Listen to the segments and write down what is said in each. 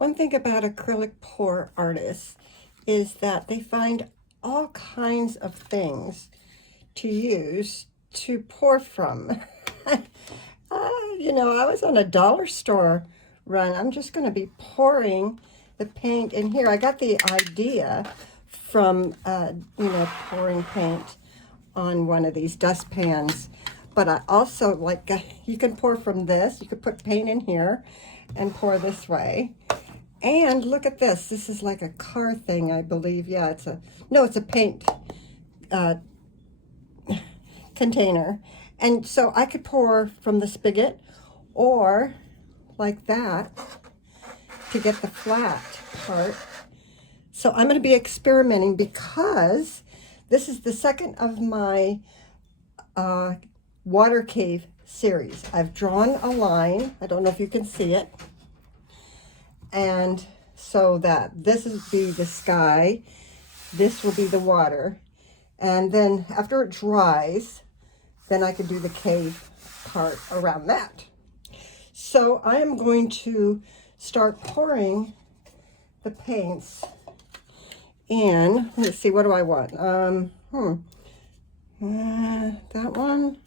One thing about acrylic pour artists is that they find all kinds of things to use to pour from. I was on a dollar store run. I'm just going to be pouring the paint in here. I got the idea from, pouring paint on one of these dustpans. But I also you can pour from this. You could put paint in here and pour this way. And look at this. This is like a car thing, I believe. Yeah, it's a paint container. And so I could pour from the spigot or like that to get the flat part. So I'm going to be experimenting because this is the second of my water cave series. I've drawn a line. I don't know if you can see it. And so that this will be the sky, this will be the water. And then after it dries, then I can do the cave part around that. So I am going to start pouring the paints in. Let's see, what do I want? That one,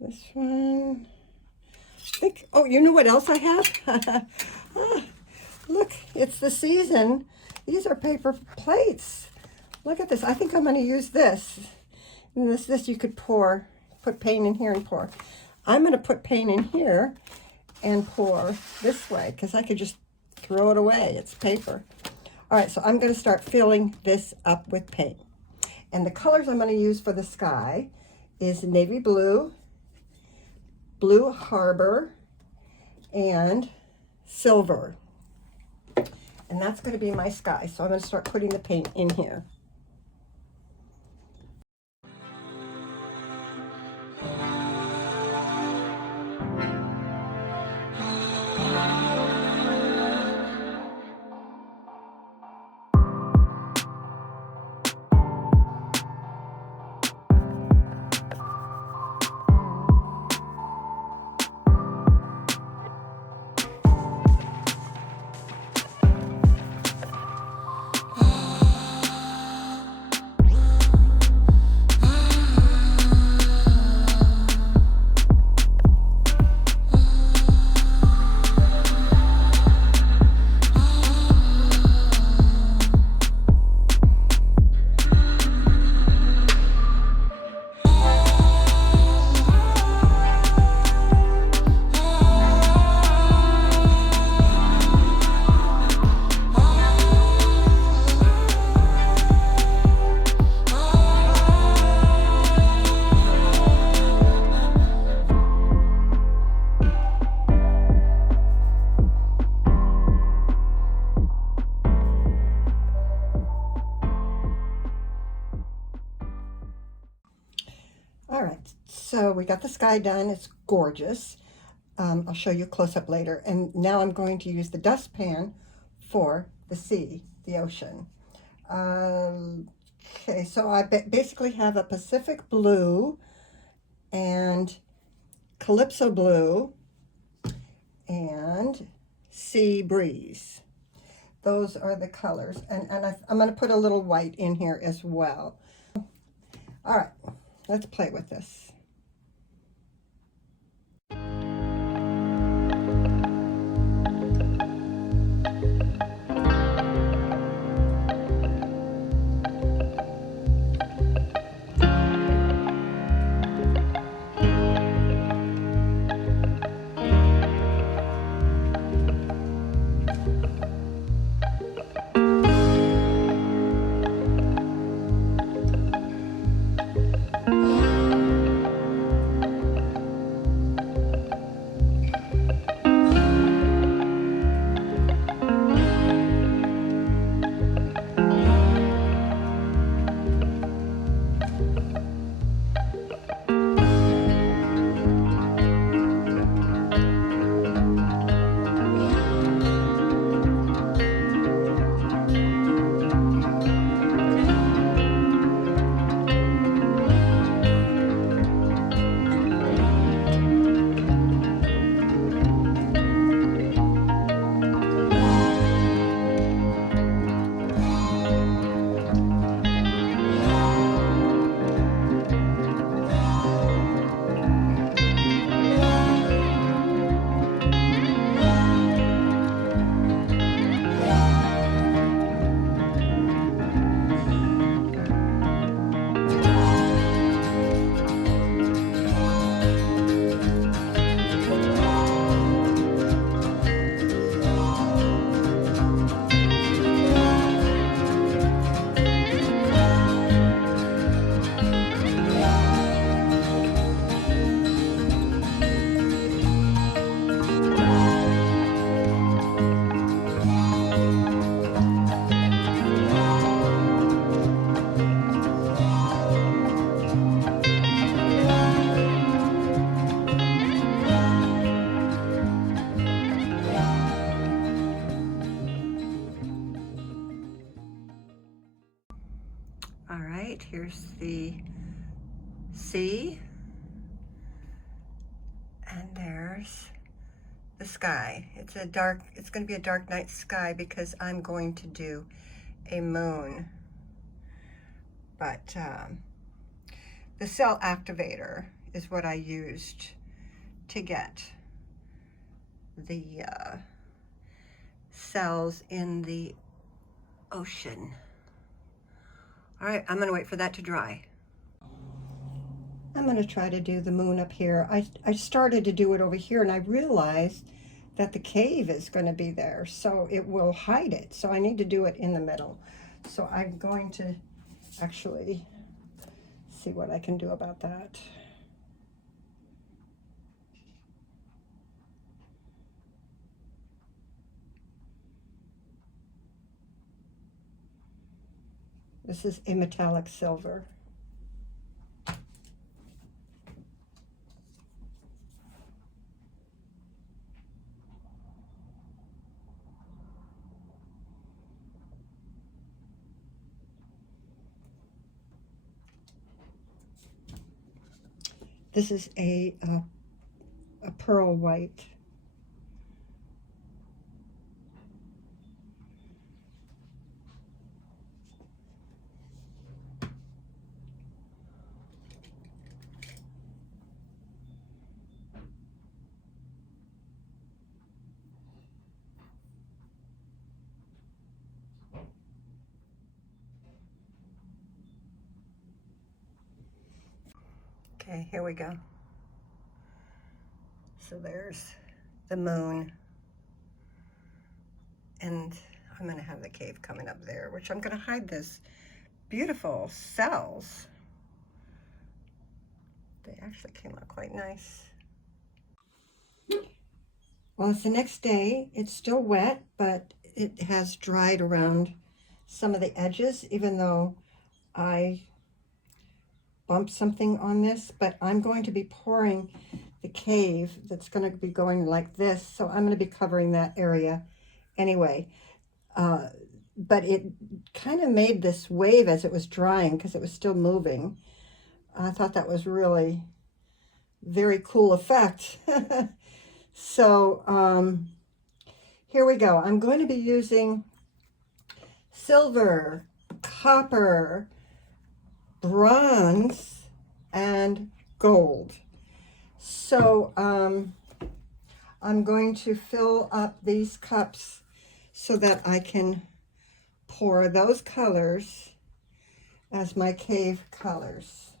this one. I think, oh, you know what else I have? Look, it's the season. These are paper plates. Look at this. I think I'm going to use this. And this you could put paint in here and pour. I'm going to put paint in here and pour this way because I could just throw it away. It's paper. All right, so I'm going to start filling this up with paint. And the colors I'm going to use for the sky is navy blue, blue harbor, and silver. And that's going to be my sky. So I'm going to start putting the paint in here. All right, so we got the sky done. It's gorgeous. I'll show you a close-up later. And now I'm going to use the dustpan for the sea, the ocean. Okay, so I basically have a Pacific blue and Calypso blue and sea breeze. Those are the colors. And I'm going to put a little white in here as well. All right. Let's play with this. moonlight. Here's the sea, and there's the sky. It's going to be a dark night sky because I'm going to do a moon. But the cell activator is what I used to get the cells in the ocean. All right, I'm gonna wait for that to dry. I'm gonna try to do the moon up here. I started to do it over here, and I realized that the cave is gonna be there, so it will hide it. So I need to do it in the middle. So I'm going to actually see what I can do about that. This is a metallic silver. This is a pearl white. Okay, here we go. So there's the moon, and I'm going to have the cave coming up there, which I'm going to hide this beautiful cells. They actually came out quite nice. Well, it's the next day. It's still wet, but it has dried around some of the edges, even though I bumped something on this. But I'm going to be pouring the cave that's going to be going like this, so I'm going to be covering that area anyway. But it kind of made this wave as it was drying because it was still moving. I thought that was really very cool effect. So here we go. I'm going to be using silver, copper, bronze, and gold. So I'm going to fill up these cups so that I can pour those colors as my cave colors.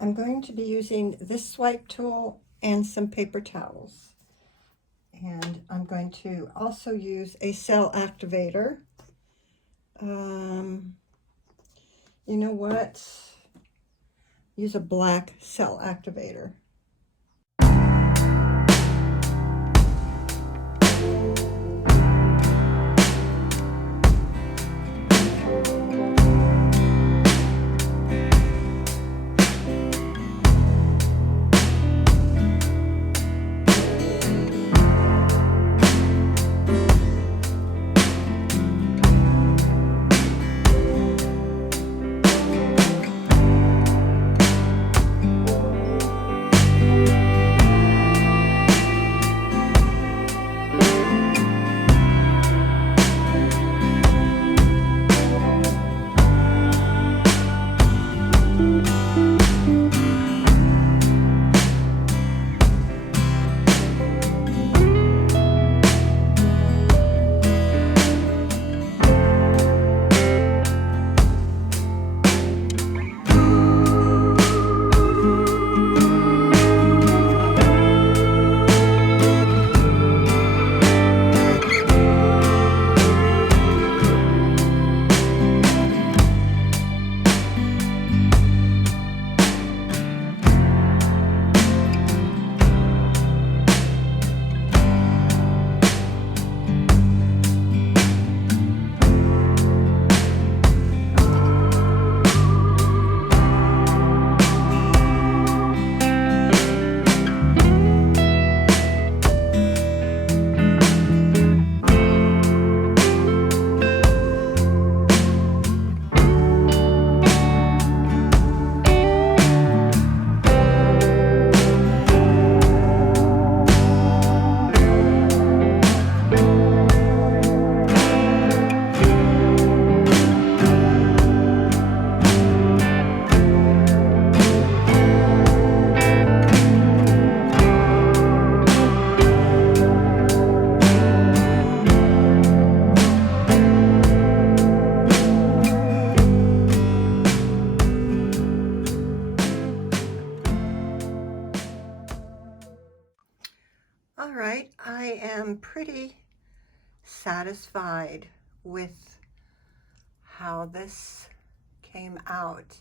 I'm going to be using this swipe tool and some paper towels. And I'm going to also use a cell activator. You know what? Use a black cell activator. am pretty satisfied with how this came out.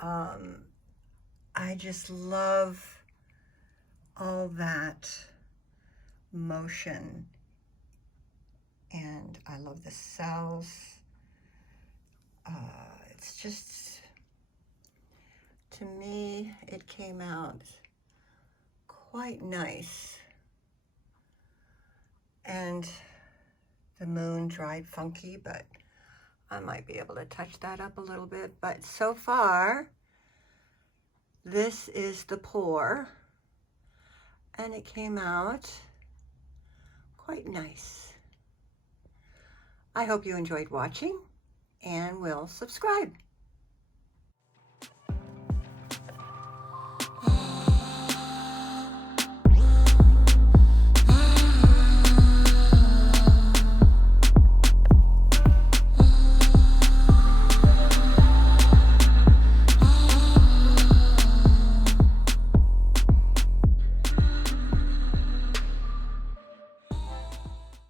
I just love all that motion, and I love the cells. It's just, to me, it came out quite nice. And the moon dried funky, but I might be able to touch that up a little bit. But so far, this is the pour, and it came out quite nice. I hope you enjoyed watching, and will subscribe.